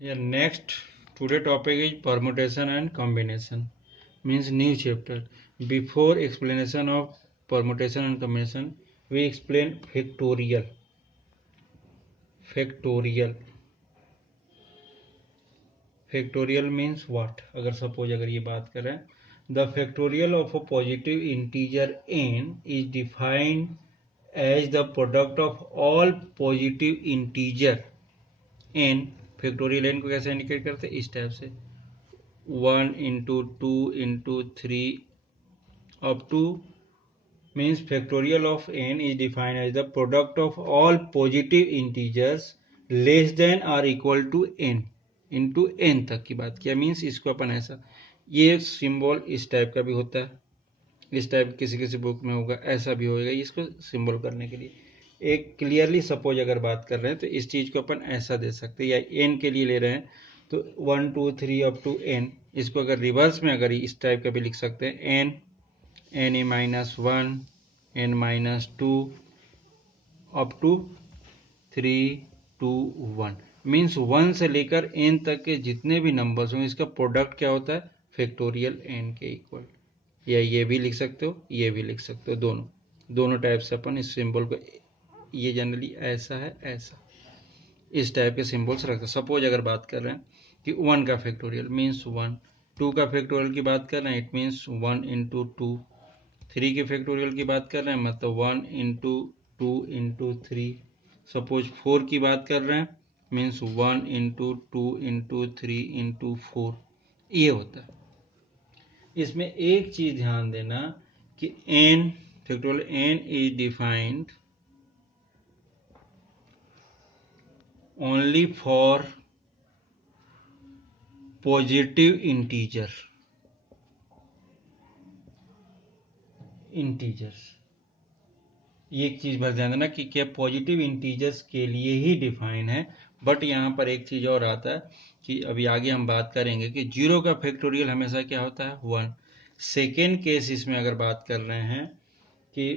Yeah, next today topic is permutation and combination, means new chapter. Before explanation of permutation and combination, we explain factorial. Factorial. Factorial means what? अगर suppose अगर ये बात करें, the factorial of a positive integer n is defined as the product of all positive integer n. Factorial n को कैसे indicate करते हैं? इस टाइप से 1 into 2 into 3 up to, means factorial of n is defined as the product of all positive integers less than or equal to n into n तक की बात किया. मीन्स इसको अपन ऐसा, ये सिंबल इस टाइप का भी होता है, इस टाइप किसी किसी बुक में होगा, ऐसा भी होगा. इसको सिंबल करने के लिए एक क्लियरली सपोज अगर बात कर रहे हैं तो इस चीज को अपन ऐसा दे सकते हैं, या एन के लिए ले रहे हैं तो 1 2 3 अप टू एन. इसको अगर रिवर्स में अगर इस टाइप का भी लिख सकते हैं, n n a minus 1 n minus 2 up to 3 2 1. Means 1 से लेकर एन तक के जितने भी नंबर्स होंगे इसका प्रोडक्ट क्या होता है? फैक्टोरियल एन के इक्वल. या ये भी लिख सकते हो, ये भी लिख सकते हो, दोनों टाइप से अपन इस सिंबल को, ये जनरली ऐसा है, ऐसा, इस टाइप के सिंबल्स रखते हैं. सपोज अगर बात कर रहे हैं कि 1 का फैक्टोरियल मीन्स 1, 2 का फैक्टोरियल की बात कर रहे हैं इट मीन्स 1 इंटू 2, 3 के फैक्टोरियल की बात कर रहे हैं मतलब 1 इंटू 2 इंटू 3. सपोज 4 की बात कर रहे हैं मीन्स 1 इंटू 2 इंटू 3 इंटू 4. ये होता है. इसमें एक चीज ध्यान देना कि n factorial n is defined only for positive integers. ये एक चीज बस ध्यान देना कि क्या पॉजिटिव इंटीजर्स के लिए ही डिफाइन है. बट यहाँ पर एक चीज और आता है कि अभी आगे हम बात करेंगे कि 0 का फैक्टोरियल हमेशा क्या होता है? 1. सेकेंड केस इसमें अगर बात कर रहे हैं कि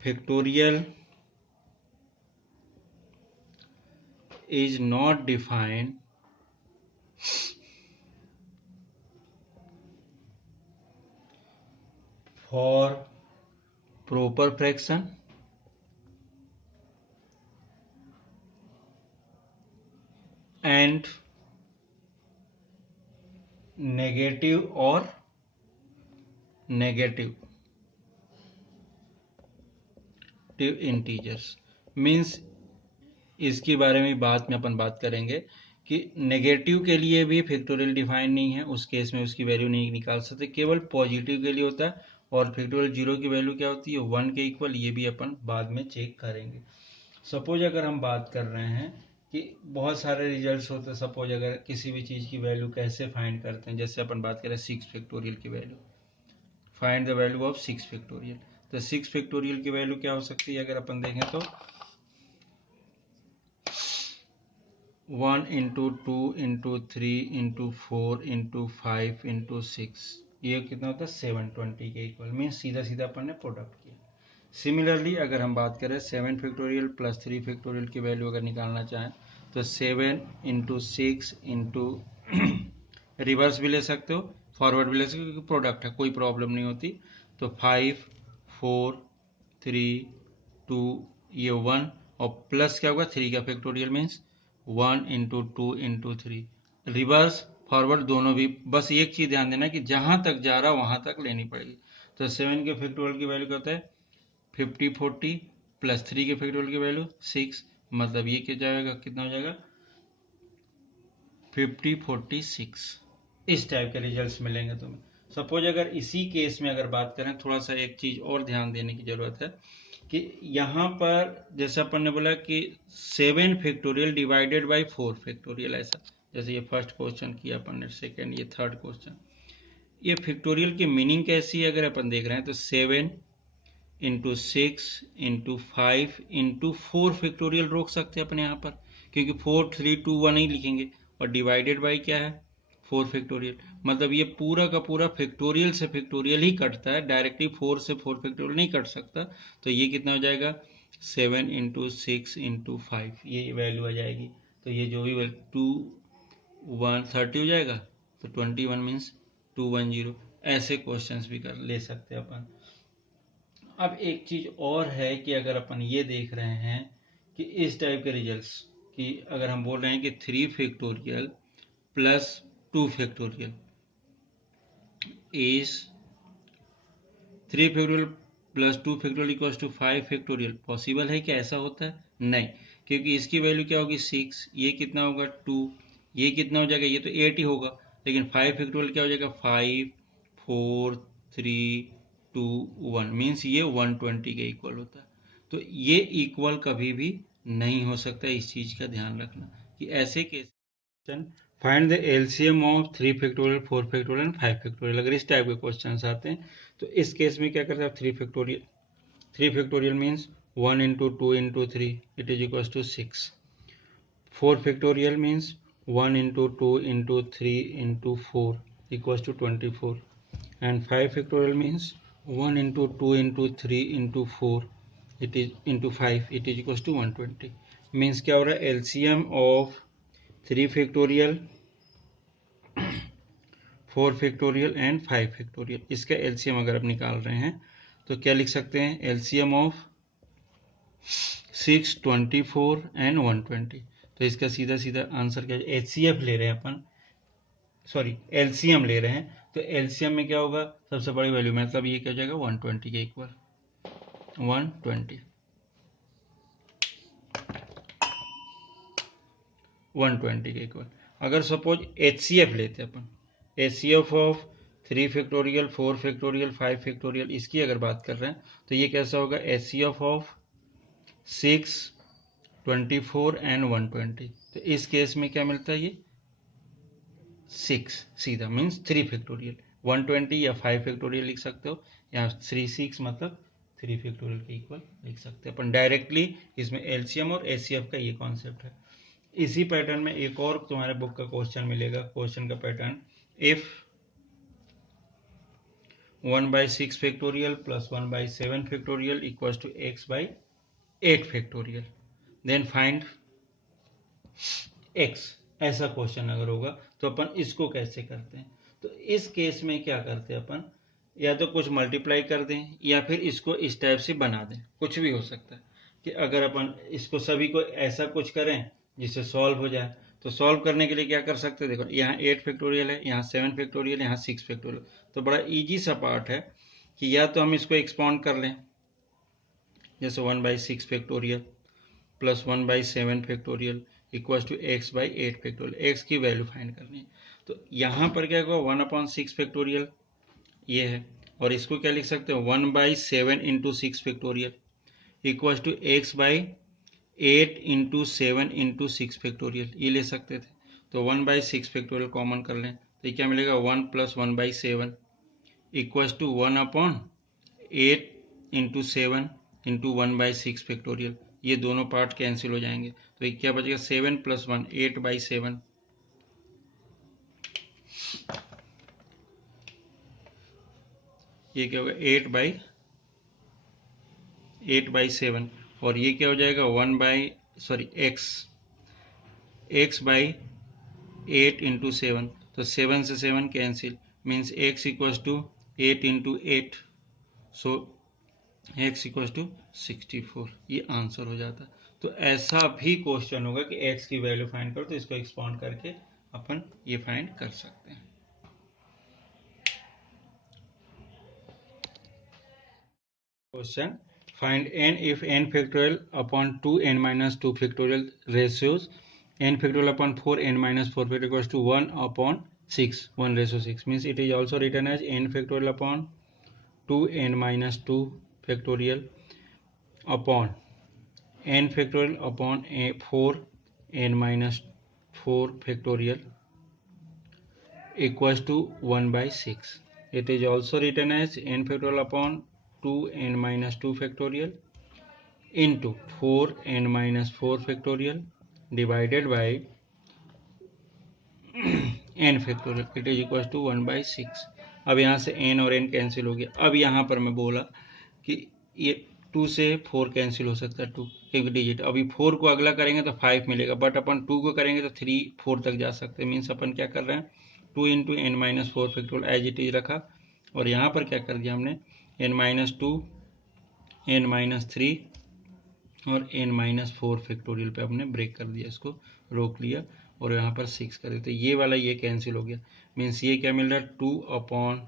factorial is not defined for proper fraction and negative और नेगेटिव इंटीजर्स. मीन्स इसके बारे में बाद में अपन बात करेंगे कि नेगेटिव के लिए भी फैक्टोरियल डिफाइन नहीं है, उस केस में उसकी वैल्यू नहीं निकाल सकते, केवल पॉजिटिव के लिए होता है. और फैक्टोरियल 0 की वैल्यू क्या होती है? 1 के इक्वल. ये भी अपन बाद में चेक करेंगे. सपोज अगर हम बात कर रहे हैं कि बहुत सारे रिजल्ट्स होते हैं, सपोज अगर किसी भी चीज़ की वैल्यू कैसे फाइंड करते हैं, जैसे अपन बात करें 6 फैक्टोरियल की value, find the value of 6 factorial. तो 6 फैक्टोरियल की वैल्यू क्या हो सकती है? अगर अपन देखें तो 1 into 2 into 3 into 4 into 5 into 6, ये कितना होता है? 720 के इक्वल. मीन सीधा सीधा अपन ने प्रोडक्ट किया. सिमिलरली अगर हम बात करें 7 फैक्टोरियल प्लस 3 फैक्टोरियल की वैल्यू अगर निकालना चाहें तो 7 इंटू 6 इंटू रिवर्स भी ले सकते हो, फॉरवर्ड भी ले सकते हो, क्योंकि प्रोडक्ट है, कोई प्रॉब्लम नहीं होती. तो 5 4 3 2, ये 1, और प्लस क्या होगा? 3 का factorial means 1 into 2 into 3. Reverse forward दोनों भी. बस एक चीज ध्यान देना कि जहां तक जा रहा वहां तक लेनी पड़ेगी. तो 7 के फैक्टोरियल की वैल्यू क्या होता है? 50 40 प्लस 3 के फैक्टोरियल की वैल्यू 6, मतलब ये क्या जाएगा? कितना हो जाएगा? 50 46. इस टाइप के रिजल्ट्स मिलेंगे तुम्हें. सपोज अगर इसी केस में अगर बात करें, थोड़ा सा एक चीज और ध्यान देने की जरूरत है कि यहाँ पर जैसे अपन ने बोला कि 7 फैक्टोरियल डिवाइडेड बाय 4 फैक्टोरियल, ऐसा जैसे ये फर्स्ट क्वेश्चन किया अपन ने, सेकेंड, ये थर्ड क्वेश्चन. ये फैक्टोरियल की मीनिंग कैसी है अगर अपन देख रहे हैं तो 7 इंटू 6 इंटू 5 इंटू 4 फैक्टोरियल रोक सकते हैं अपने यहाँ पर, क्योंकि 4 3 2 1 ही लिखेंगे. और डिवाइडेड बाय क्या है? 4 फैक्टोरियल. मतलब ये पूरा का पूरा फैक्टोरियल से फैक्टोरियल ही कटता है, डायरेक्टली 4 से 4 फैक्टोरियल नहीं कट सकता. तो ये कितना हो जाएगा? 7 इंटू 6 इंटू 5, ये वैल्यू आ जाएगी. तो ये जो भी 2 30 हो जाएगा, तो 21 मीन्स 210। ऐसे क्वेश्चंस भी कर ले सकते हैं अपन। अब एक चीज और है कि अगर अपन ये देख रहे हैं कि इस टाइप के रिजल्ट्स कि अगर हम बोल रहे हैं कि 3 factorial plus 2 factorial is 3 factorial plus 2 factorial equals to 5 factorial, possible है क्या ऐसा होता है? नहीं, क्योंकि इसकी वैल्यू क्या होगी 6, ये कितना होगा 2, ये कितना हो जाएगा, ये तो 8 ही होगा। लेकिन 5 फैक्टोरियल क्या हो जाएगा 5 4 3 2 1 मीन्स ये 120 के इक्वल होता है। तो ये इक्वल कभी भी नहीं हो सकता, इस चीज का ध्यान रखना कि ऐसे case find the LCM of 3 factorial 4 factorial and 5 factorial. अगर इस टाइप के क्वेश्चन आते हैं तो इस केस में क्या करते हैं 3 factorial means 1 into 2 into 3 it is equal to 6। 4 factorial means 1 into 2 into 3 into 4 equal to 24। And 5 factorial means 1 into 2 into 3 into 4 it is into 5 it is equal to 120। Means क्या हो रहा है LCM of 3 factorial 4 factorial and 5 factorial, इसका LCM अगर आप निकाल रहे हैं तो क्या लिख सकते हैं एलसीएम ऑफ 6 24 एंड 120। तो इसका सीधा सीधा आंसर क्या है, एचसीएफ ले रहे हैं अपन, सॉरी एलसीएम ले रहे हैं, तो एलसीएम में क्या होगा सबसे बड़ी वैल्यू, मतलब ये क्या हो जाएगा 120 के इक्वल 120 के इक्वल। अगर सपोज एचसीएफ लेते हैं अपन, HCF of 3 factorial 4 factorial 5 factorial, इसकी अगर बात कर रहे हैं तो ये कैसा होगा एचसीएफ ऑफ 6 24 एंड 120। तो इस केस में क्या मिलता है ये 6 सीधा मीन्स 3 फैक्टोरियल 120 या 5 फैक्टोरियल लिख सकते हो, या 36 मतलब 3 फैक्टोरियल के इक्वल लिख सकते हैं अपन डायरेक्टली। इसमें एलसीएम और एचसीएफ का ये कॉन्सेप्ट है। इसी पैटर्न में एक और तुम्हारे बुक का क्वेश्चन मिलेगा, क्वेश्चन का pattern, if 1/6 factorial plus 1/7 factorial equals to x/8 factorial, then find x। ऐसा क्वेश्चन अगर होगा तो अपन इसको कैसे करते हैं, तो इस केस में क्या करते हैं अपन, या तो कुछ मल्टीप्लाई कर दें या फिर इसको इस टाइप से बना दें, कुछ भी हो सकता है कि अगर अपन इसको सभी को ऐसा कुछ करें जिससे सॉल्व हो जाए। तो सॉल्व करने के लिए क्या कर सकते हैं, देखो यहाँ 8 फैक्टोरियल है, यहाँ 7 फैक्टोरियल, यहाँ 6 फैक्टोरियल, तो बड़ा इजी सा पार्ट है कि या तो हम इसको एक्सपाउंड कर लें, जैसे 1/6 factorial plus 1/7 factorial equals to x/8 factorial, x की वैल्यू फाइंड करनी है। तो यहाँ पर क्या होगा 1/6 फैक्टोरियल ये है, और इसको क्या लिख सकते हैं 1/7 into 6 factorial equals to x/8 into 7 into 6 factorial, ये ले सकते थे। तो 1/6 फैक्टोरियल कॉमन कर लें तो ये क्या मिलेगा 1 plus 1/7 equals to 1/8 into 7 into 1/6 factorial, ये दोनों पार्ट कैंसिल हो जाएंगे, तो ये क्या बचेगा 7 प्लस 1 8/7, ये क्या होगा 8/7, और ये क्या हो जाएगा x/8 इंटू 7, तो 7 से 7 cancel means x equals to 8 into 8, so x equals to 64, ये आंसर हो जाता है। तो ऐसा भी क्वेश्चन होगा कि x की वैल्यू फाइंड करो, तो इसको एक्सपाउंड करके अपन ये फाइंड कर सकते हैं। Question, find n if n factorial upon 2n minus 2 factorial ratios n factorial upon 4n minus 4 factorial equals to 1 upon 6 1/6, means it is also written as n factorial upon 2n minus 2 factorial upon n factorial upon 4n minus 4 factorial equals to 1/6. It is also written as n factorial upon 2n minus 2 factorial into 4n minus 4 factorial divided by n factorial, it is equals to 1/6। अब यहाँ से n और n cancel हो गया। अब यहाँ पर मैं बोला कि ये 2 से 4 कैंसिल हो सकता है, 2 एक डिजिट। अभी 4 को अगला करेंगे तो 5 मिलेगा, बट अपन 2 को करेंगे तो 3 4 तक जा सकते हैं। मीन्स अपन क्या कर रहे हैं, 2 into n minus 4 factorial as it is रखा, और यहाँ पर क्या कर दिया हमने, एन माइनस 2 एन माइनस 3 और एन माइनस 4 फैक्टोरियल पे हमने ब्रेक कर दिया, इसको रोक लिया, और यहाँ पर 6 कर देते, ये वाला ये कैंसिल हो गया। मीन्स ये क्या मिल रहा है, 2 अपॉन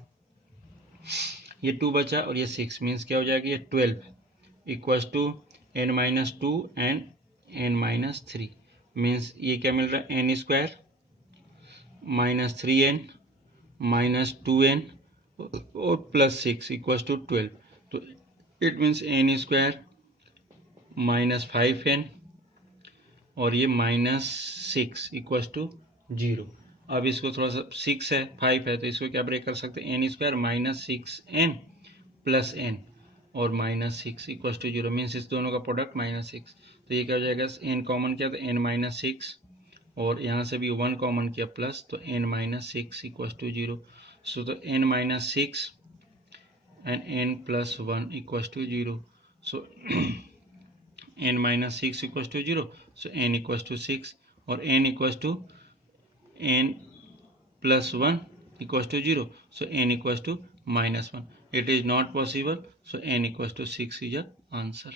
ये 2 बचा और ये 6, मीन्स क्या हो जाएगा, ये 12 equals to n minus 2 and n minus 3। Means ये क्या मिल रहा है, N square minus 3n minus 2n और प्लस 6 इक्वल्स टू 12। तो it means n square minus 5n और ये माइनस 6 इक्वल्स टू 0। अब इसको थोड़ा सा, 6 है 5 है तो इसको क्या ब्रेक कर सकते हैं, n square minus 6n plus n और माइनस 6 इक्वल्स टू 0। मीन्स इस दोनों का प्रोडक्ट माइनस 6। तो ये क्या हो जाएगा, n कॉमन किया तो n माइनस 6 और यहाँ से भी 1 कॉमन किया प्लस, तो n माइनस 6 इक्वल्स टू 0। सो तो n minus 6 and n plus 1 equals to 0. So n minus 6 equals to 0. So n equals to 6 or n equals to n plus 1 equals to 0. So n equals to minus 1. It is not possible. So n equals to 6 is the answer.